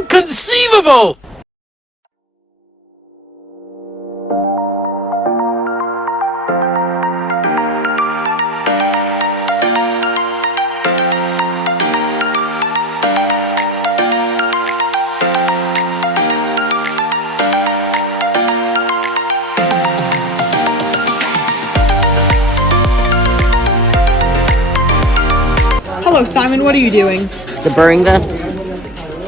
Inconceivable! Hello, Simon. What are you doing? Deburring this.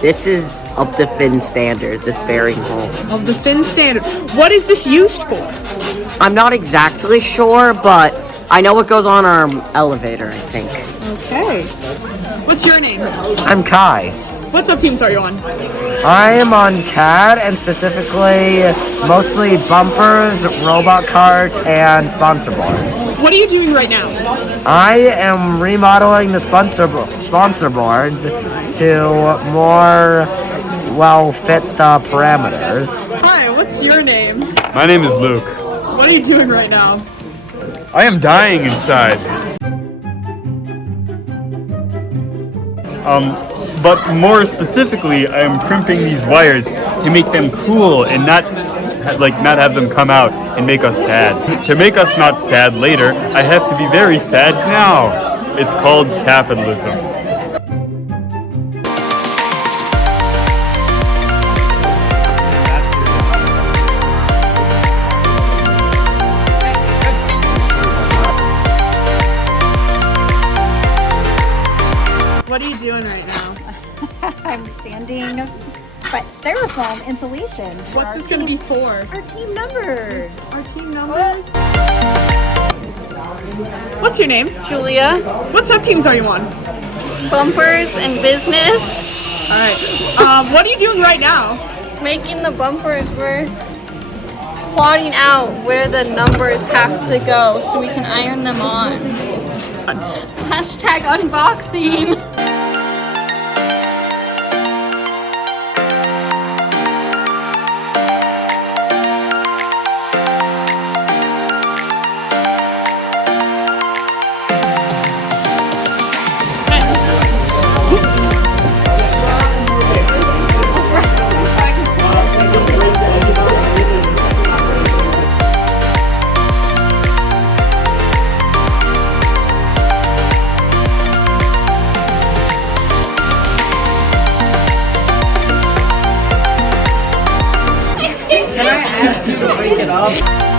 This is up to fin standard, this bearing hole. Of the fin standard. What is this used for? I'm not exactly sure, but I know what goes on our elevator, I think. Okay. What's your name? I'm Kai. What sub teams are you on? I am on CAD and specifically mostly bumpers, robot cart, and sponsor boards. What are you doing right now? I am remodeling the sponsor boards to more fit the parameters. Hi, what's your name? My name is Luke. What are you doing right now? I am dying inside. But more specifically, I am crimping these wires to make them cool and not have them come out and make us sad. To make us not sad later, I have to be very sad now. It's called capitalism. What are you doing right now? I'm sanding styrofoam insulation. What's this going to be for? Our team numbers. Our team numbers? What's your name? Julia, What sub teams are you on? bumpers and business. Alright. What are you doing right now? Making the bumpers, we're plotting out where the numbers have to go so we can iron them on. Hashtag unboxing. Can I ask you to break it up?